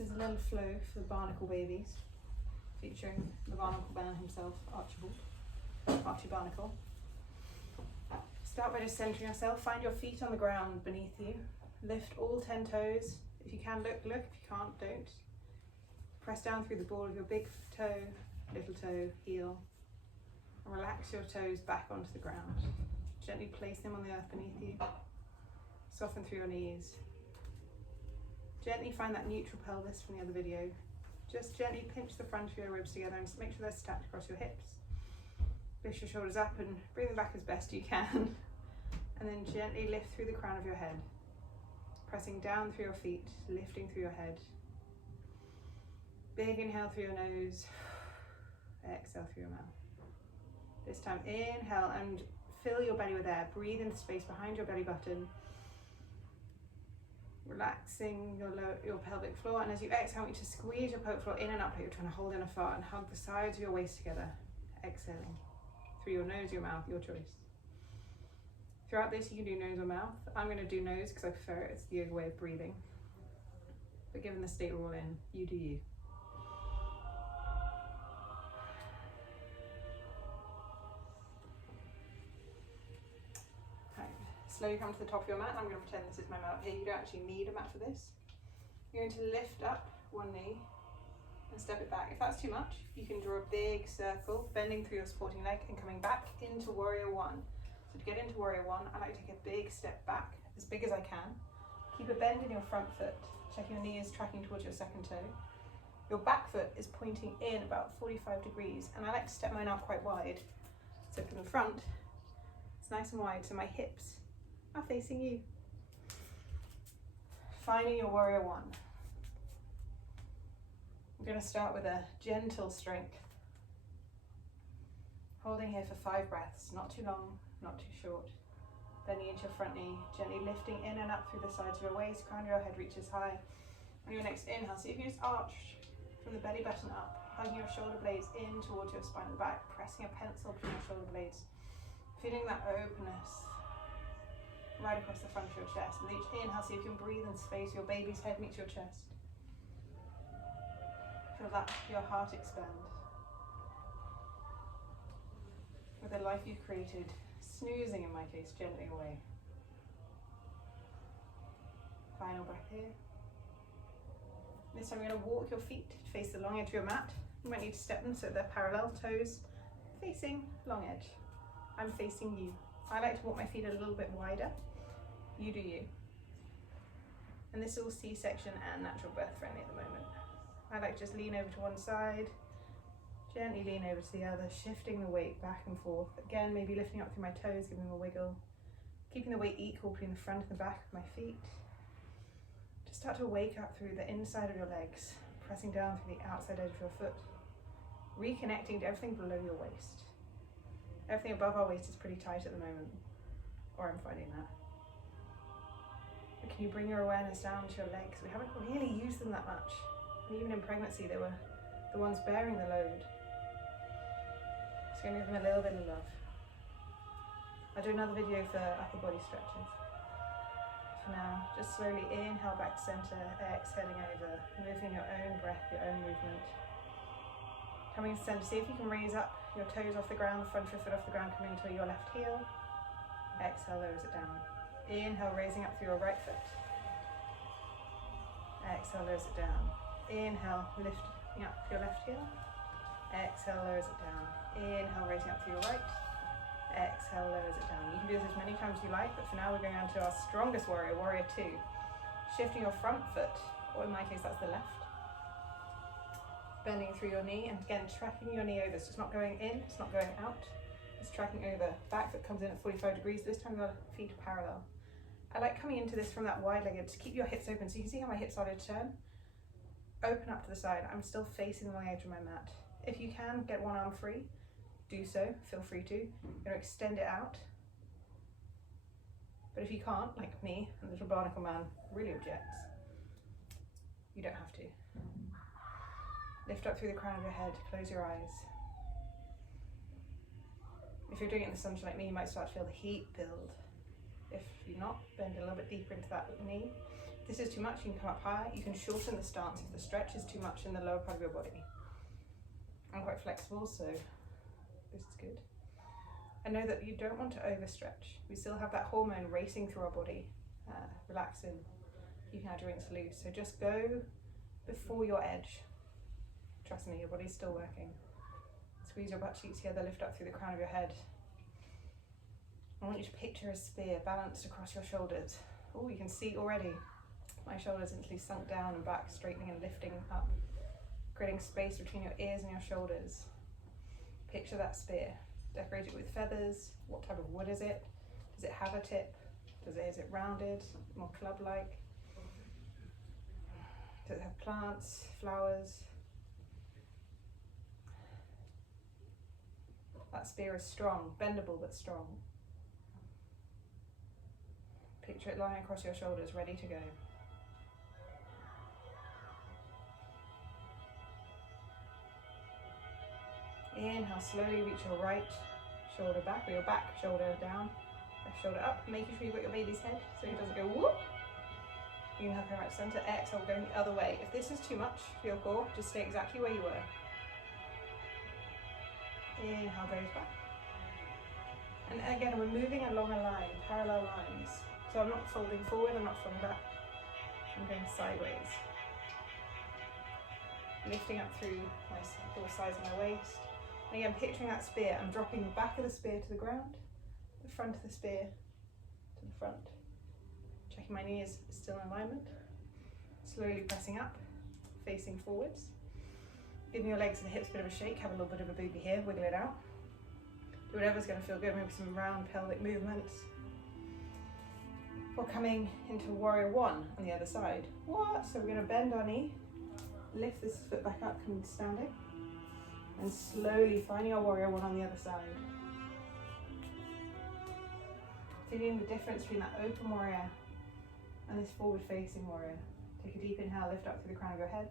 This is a little flow for the barnacle babies, featuring the barnacle man himself, Archie Barnacle. Start by just centering yourself. Find your feet on the ground beneath you. Lift all 10 toes. If you can, look. If you can't, don't. Press down through the ball of your big toe, little toe, heel. And relax your toes back onto the ground. Gently place them on the earth beneath you. Soften through your knees. Gently find that neutral pelvis from the other video. Just gently pinch the front of your ribs together and just make sure they're stacked across your hips. Lift your shoulders up and bring them back as best you can. And then gently lift through the crown of your head. Pressing down through your feet, lifting through your head. Big inhale through your nose. Exhale through your mouth. This time inhale and fill your belly with air. Breathe into space behind your belly button. Relaxing your pelvic floor, and as you exhale, I want you to squeeze your pelvic floor in and up like you're trying to hold in a fart, and hug the sides of your waist together. Exhaling through your nose, your mouth, your choice. Throughout this, you can do nose or mouth. I'm going to do nose because I prefer it. It's the yoga way of breathing. But given the state we're all in, you do you. Slowly come to the top of your mat. I'm going to pretend this is my mat up here. You don't actually need a mat for this. You're going to lift up one knee and step it back. If that's too much, you can draw a big circle, bending through your supporting leg and coming back into warrior one. So to get into warrior one, I like to take a big step back, as big as I can. Keep a bend in your front foot. Check your knee is tracking towards your second toe. Your back foot is pointing in about 45 degrees, and I like to step mine out quite wide. So from the front, it's nice and wide, so my hips are facing you. Finding your warrior one. I'm going to start with a gentle strength. Holding here for 5 breaths, not too long, not too short. Bending into your front knee, gently lifting in and up through the sides of your waist, crown of your head reaches high. On your next inhale, see if you just arch from the belly button up, hugging your shoulder blades in towards your spine and back, pressing a pencil between your shoulder blades. Feeling that openness right across the front of your chest. With each inhale, see if you can breathe in space. Your baby's head meets your chest. Feel that your heart expand. With the life you've created, snoozing in my case, gently away. Final breath here. This time you're going to walk your feet to face the long edge of your mat. You might need to step them so they're parallel, toes facing long edge. I'm facing you. I like to walk my feet a little bit wider. You do you. And this is all C-section and natural birth friendly at the moment. I like to just lean over to one side, gently lean over to the other, shifting the weight back and forth. Again, maybe lifting up through my toes, giving them a wiggle. Keeping the weight equal between the front and the back of my feet. Just start to wake up through the inside of your legs, pressing down through the outside edge of your foot. Reconnecting to everything below your waist. Everything above our waist is pretty tight at the moment, or I'm finding that. But can you bring your awareness down to your legs? We haven't really used them that much. And even in pregnancy, they were the ones bearing the load. Just going to give them a little bit of love. I'll do another video for upper body stretches. For now, just slowly inhale back to center, exhaling over, moving your own breath, your own movement. Coming to center, see if you can raise up your toes off the ground, the front of your foot off the ground, coming to your left heel. Exhale, lowers it down. Inhale, raising up through your right foot. Exhale, lowers it down. Inhale, lifting up your left heel. Exhale, lowers it down. Inhale, raising up through your right. Exhale, lowers it down. You can do this as many times as you like, but for now we're going on to our strongest warrior, warrior two. Shifting your front foot, or in my case that's the left. Bending through your knee, and again tracking your knee over, so it's not going in, it's not going out, it's tracking over. Back foot comes in at 45 degrees, this time your feet are parallel. I like coming into this from that wide-legged, to keep your hips open, so you can see how my hips started to turn. Open up to the side, I'm still facing the long edge of my mat. If you can, get one arm free, do so, feel free to. You're going to extend it out. But if you can't, like me, and the little barnacle man really objects, you don't have to. Lift up through the crown of your head, close your eyes. If you're doing it in the sunshine like me, you might start to feel the heat build. If you're not, bend a little bit deeper into that knee. If If this is too much, you can come up higher. You can shorten the stance if the stretch is too much in the lower part of your body. I'm quite flexible, so this is good. And know that you don't want to overstretch. We still have that hormone racing through our body. Relaxing. You can have your joints loose. So just go before your edge. Trust me, your body's still working. Squeeze your butt cheeks together, lift up through the crown of your head. I want you to picture a spear balanced across your shoulders. Oh, you can see already my shoulders instantly sunk down and back, straightening and lifting up, creating space between your ears and your shoulders. Picture that spear. Decorate it with feathers. What type of wood is it? Does it have a tip? Is it rounded, more club-like? Does it have plants, flowers? That spear is strong, bendable but strong. Picture it lying across your shoulders, ready to go. Inhale, slowly reach your right shoulder back, or your back shoulder down, left shoulder up, making sure you've got your baby's head so it doesn't go whoop. Inhale, come right center, exhale, going the other way. If this is too much for your core, just stay exactly where you were. Inhale, goes back. And again, we're moving along a line, parallel lines. So I'm not folding forward, I'm not folding back. I'm going sideways. Lifting up through both sides of my waist. And again, picturing that spear, I'm dropping the back of the spear to the ground, the front of the spear to the front. Checking my knees still in alignment. Slowly pressing up, facing forwards. Giving your legs and the hips a bit of a shake, have a little bit of a boogie here, wiggle it out. Do whatever's going to feel good, maybe some round pelvic movements. We're coming into warrior one on the other side. What? So we're going to bend our knee, lift this foot back up, coming to standing, and slowly finding our warrior one on the other side. Feeling the difference between that open warrior and this forward facing warrior. Take a deep inhale, lift up through the crown of your head.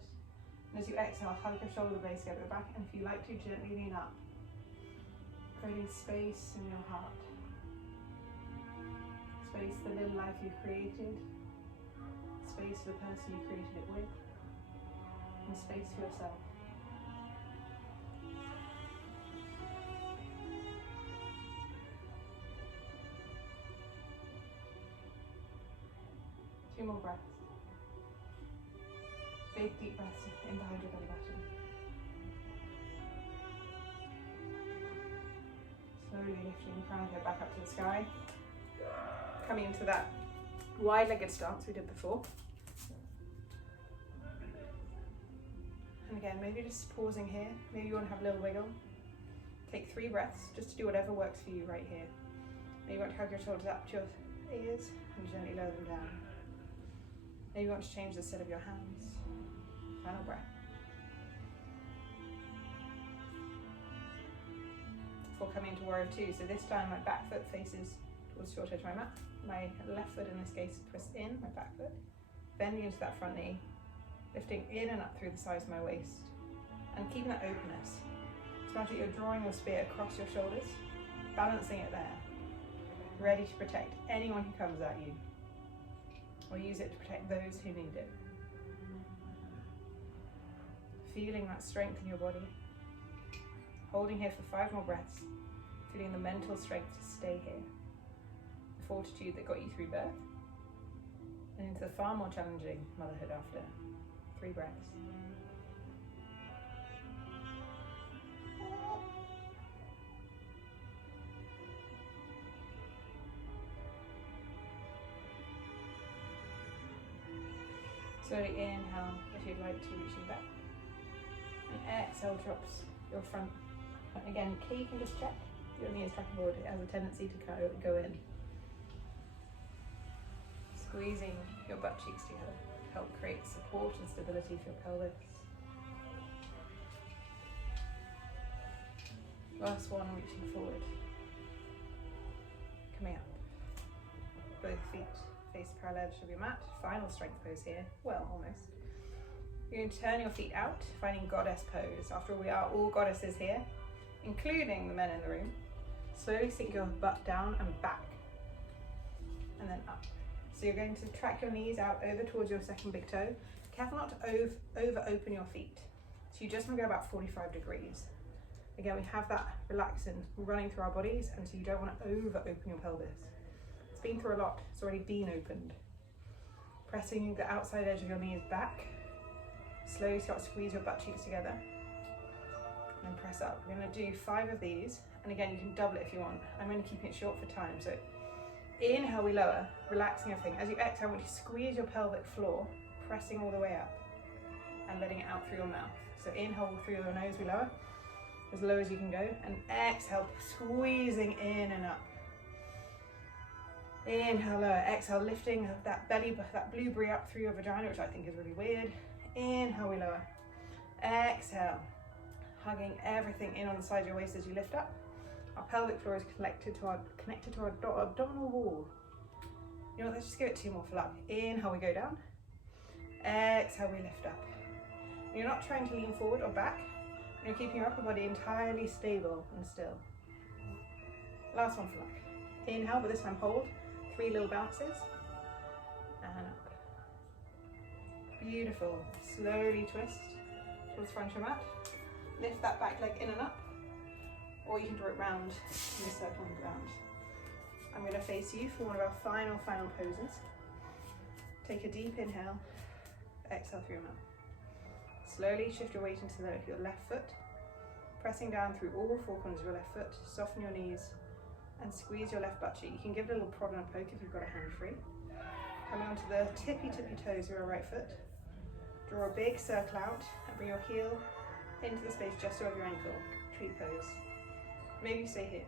And as you exhale, hug your shoulder blades together at the back, and if you like to, gently lean up, creating space in your heart. Space for the little life you've created, space for the person you created it with, and space for yourself. Two more breaths. Big deep breaths in behind your belly button. Slowly lifting the crown of your head back up to the sky. Coming into that wide-legged stance we did before. And again, maybe just pausing here. Maybe you want to have a little wiggle. Take 3 breaths, just to do whatever works for you right here. Maybe you want to hug your shoulders up to your ears and gently lower them down. Maybe you want to change the set of your hands. Final breath. Before coming into warrior 2, so this time my back foot faces towards short edge of my mat. My left foot in this case twists in, my back foot, bending into that front knee, lifting in and up through the sides of my waist, and keeping that openness. It's imagine you're drawing your spear across your shoulders, balancing it there, ready to protect anyone who comes at you, or use it to protect those who need it. Feeling that strength in your body, holding here for 5 more breaths, feeling the mental strength to stay here, the fortitude that got you through birth, and into the far more challenging motherhood after. 3 breaths. Slowly inhale if you'd like to, reaching back. And exhale drops your front. Again, you can just check. Your knee is tracking forward. It has a tendency to go in. Squeezing your butt cheeks together to help create support and stability for your pelvis. Last one, reaching forward. Coming up. Both feet face parallel to your mat. Final strength pose here. Well, almost. You're going to turn your feet out, finding goddess pose. After all, we are all goddesses here, including the men in the room. Slowly sink your butt down and back. And then up. So you're going to track your knees out over towards your second big toe. Careful not to over open your feet. So you just want to go about 45 degrees. Again, we have that relaxing running through our bodies, and so you don't want to over open your pelvis. It's been through a lot, it's already been opened. Pressing the outside edge of your knees back. Slowly start to squeeze your butt cheeks together. And then press up. We're going to do 5 of these, and again, you can double it if you want. I'm going to keep it short for time. So inhale, we lower, relaxing everything. As you exhale, I want you to squeeze your pelvic floor, pressing all the way up and letting it out through your mouth. So inhale through your nose, we lower, as low as you can go, and exhale, squeezing in and up. Inhale, lower, exhale, lifting that belly, that blueberry up through your vagina, which I think is really weird. Inhale, we lower. Exhale, hugging everything in on the side of your waist as you lift up. Our pelvic floor is connected to our abdominal wall. You know what, let's just give it 2 more for luck. Inhale, we go down. Exhale, we lift up. You're not trying to lean forward or back. You're keeping your upper body entirely stable and still. Last one for luck. Inhale, but this time hold. 3 little bounces. And up. Beautiful. Slowly twist towards front of your mat. Lift that back leg in and up. Or you can draw it round in a circle on the ground. I'm going to face you for one of our final poses. Take a deep inhale. Exhale through your mouth. Slowly shift your weight into your left foot. Pressing down through all 4 corners of your left foot. Soften your knees and squeeze your left butt cheek. You can give it a little prod and a poke if you've got a hand free. Coming onto the tippy toes of your right foot. Draw a big circle out and bring your heel into the space just above your ankle. Tree pose. Maybe stay here.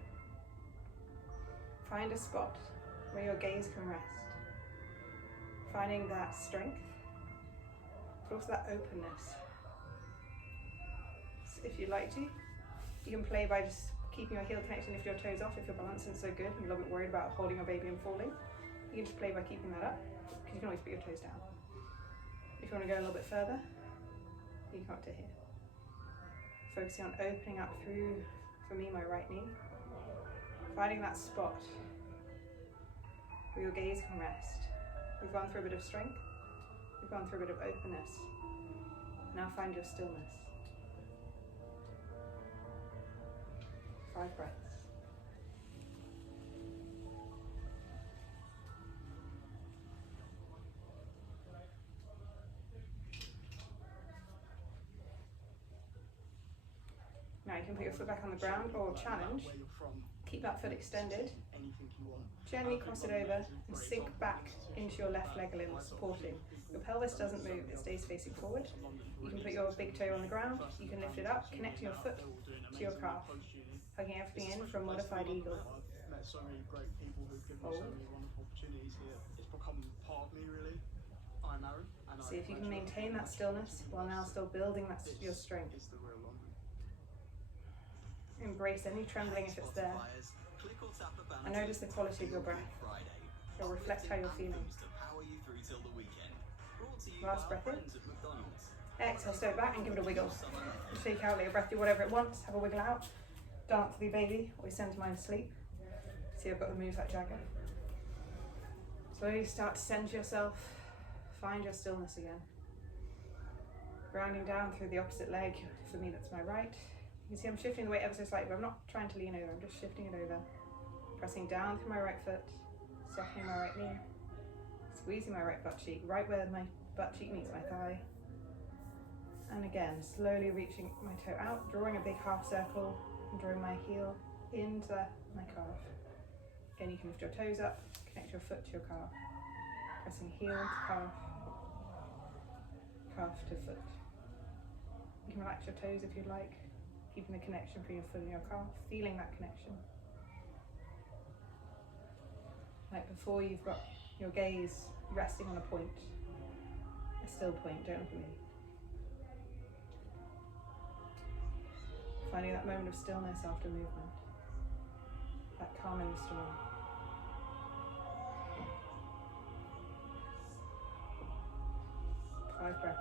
Find a spot where your gaze can rest. Finding that strength, but also that openness. So if you'd like to, you can play by just keeping your heel connected and lift your toes off if your balance isn't so good and you're a little bit worried about holding your baby and falling. You can just play by keeping that up, because you can always put your toes down. If you want to go a little bit further, you can come up to here. Focusing on opening up through, for me, my right knee. Finding that spot where your gaze can rest. We've gone through a bit of strength. We've gone through a bit of openness. Now find your stillness. 5 breaths. Now you can put your foot back on the ground or challenge. Keep that foot extended. Gently cross it over and sink back into your left leg a little, supporting. Your pelvis doesn't move, it stays facing forward. You can put your big toe on the ground, you can lift it up, connecting your foot to your calf, hugging everything in for a modified eagle. Hold. See if you can maintain that stillness while now still building your strength. Embrace any trembling if it's there. And notice the quality of your breath. It'll reflect how you're feeling. Last breath in. Exhale, step back and give it a wiggle. Shake out, let your breath do whatever it wants. Have a wiggle out. Dance with your baby, or send mine to sleep. See, I've got the moves like Jagger. Slowly start to center yourself. Find your stillness again. Grounding down through the opposite leg. For me, that's my right. You can see I'm shifting the weight ever so slightly, but I'm not trying to lean over, I'm just shifting it over. Pressing down through my right foot, softening my right knee, squeezing my right butt cheek, right where my butt cheek meets my thigh. And again, slowly reaching my toe out, drawing a big half circle, and drawing my heel into my calf. Again, you can lift your toes up, connect your foot to your calf. Pressing heel to calf, calf to foot. You can relax your toes if you'd like. Keeping the connection between your foot and your calf, feeling that connection. Like before, you've got your gaze resting on a point, a still point, don't look at me. Finding that moment of stillness after movement, that calm in the storm. Five breaths.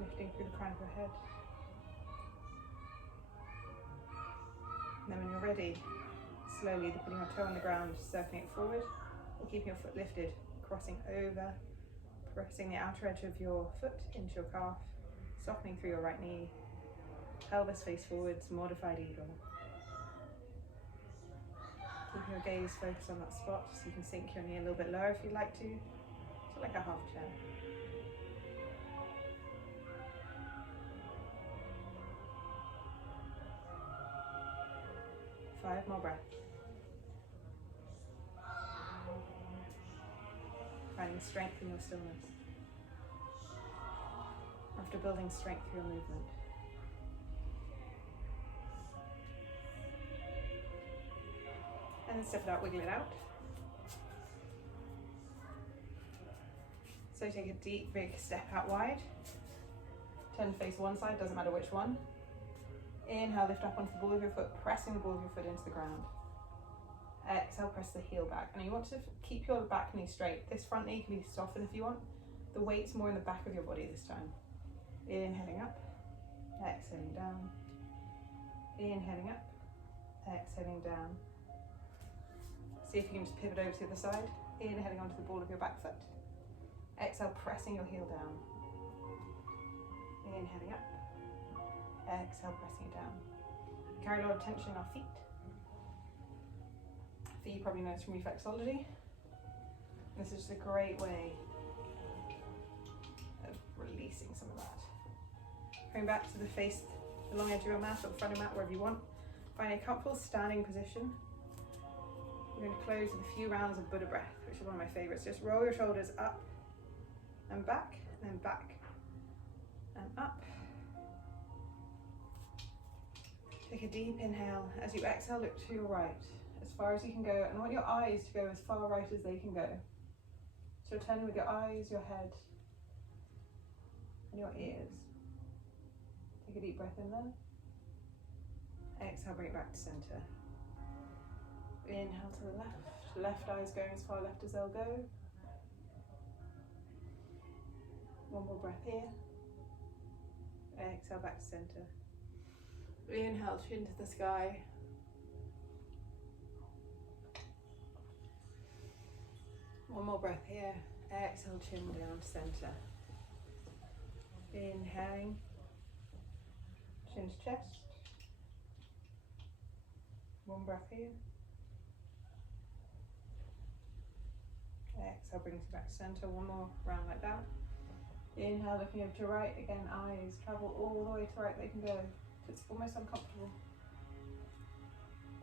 Lifting through the crown of your head. And then when you're ready, slowly putting your toe on the ground, circling it forward, or keeping your foot lifted, crossing over, pressing the outer edge of your foot into your calf, softening through your right knee, pelvis face forwards, modified eagle. Keeping your gaze focused on that spot so you can sink your knee a little bit lower if you'd like to, so like a half chair. 5 more breaths. Finding strength in your stillness. After building strength through your movement. And then step it out, wiggle it out. So take a deep, big step out wide. Turn face one side, doesn't matter which one. Inhale, lift up onto the ball of your foot, pressing the ball of your foot into the ground. Exhale, press the heel back. And you want to keep your back knee straight. This front knee can be softened if you want. The weight's more in the back of your body this time. Inhaling up, exhaling down. Inhaling up, exhaling down. See if you can just pivot over to the other side. Inhaling onto the ball of your back foot. Exhale, pressing your heel down. Inhaling up. Exhale, pressing it down. Carry a lot of tension in our feet. Feet you probably know it's from reflexology. This is just a great way of releasing some of that. Coming back to the face, the long edge of your mat or the front of your mat, wherever you want. Find a comfortable standing position. We're going to close with a few rounds of Buddha breath, which is one of my favorites. Just roll your shoulders up and back, and then back and up. Take a deep inhale. As you exhale, look to your right, as far as you can go, and I want your eyes to go as far right as they can go. So turning with your eyes, your head, and your ears. Take a deep breath in there. Exhale, bring it back to center. Inhale to the left. Left eye's going as far left as they'll go. One more breath here. Exhale, back to center. Inhale, chin to the sky. One more breath here. Exhale, chin down to center. Inhaling, chin to chest. One breath here. Exhale, brings you back to center. One more round like that. Inhale, looking over to right. Again, eyes travel all the way to right they can go. It's almost uncomfortable.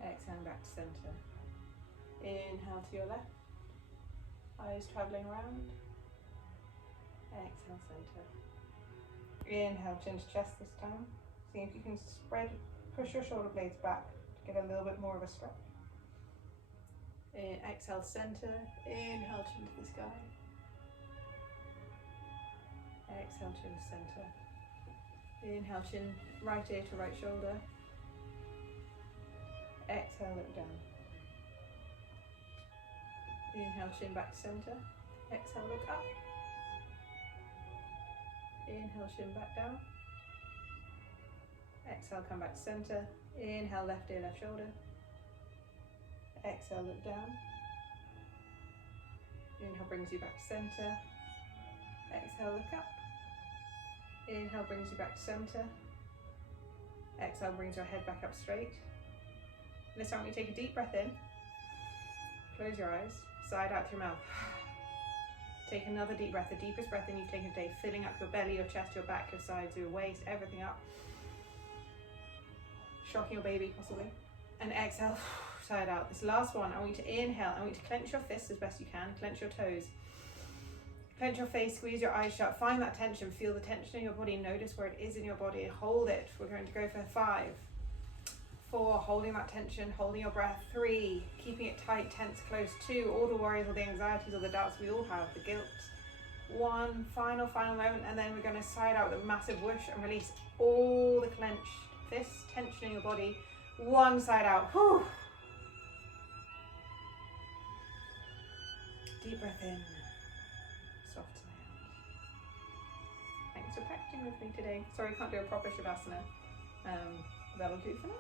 Exhale, back to center. Inhale to your left. Eyes traveling around. Exhale, center. Inhale, chin to chest this time. See if you can push your shoulder blades back to get a little bit more of a stretch. Exhale, center. Inhale, chin to the sky. Exhale, chin to center. Inhale, chin right ear to right shoulder. Exhale, look down. Inhale, chin back to center. Exhale, look up. Inhale, chin back down. Exhale, come back to center. Inhale, left ear, left shoulder. Exhale, look down. Inhale, brings you back to center. Exhale, look up. Inhale, brings you back to center. Exhale, brings your head back up straight. This time you take a deep breath in. Close your eyes. Side out through your mouth. Take another deep breath, the deepest breath in you've taken today, filling up your belly, your chest, your back, your sides, your waist, everything up. Shocking your baby, possibly. And exhale, side out. This last one, I want you to inhale. I want you to clench your fists as best you can. Clench your toes. Clench your face, squeeze your eyes shut. Find that tension. Feel the tension in your body. Notice where it is in your body. Hold it. We're going to go for 5, 4, holding that tension, holding your breath. 3, keeping it tight, tense, close. 2, all the worries or the anxieties or the doubts we all have, the guilt. 1, final moment, and then we're going to side out with a massive whoosh and release all the clenched fists, tension in your body. One side out. Whew. Deep breath in. Soft sigh out. Thanks for practicing with me today. Sorry I can't do a proper Shavasana. That'll do for now.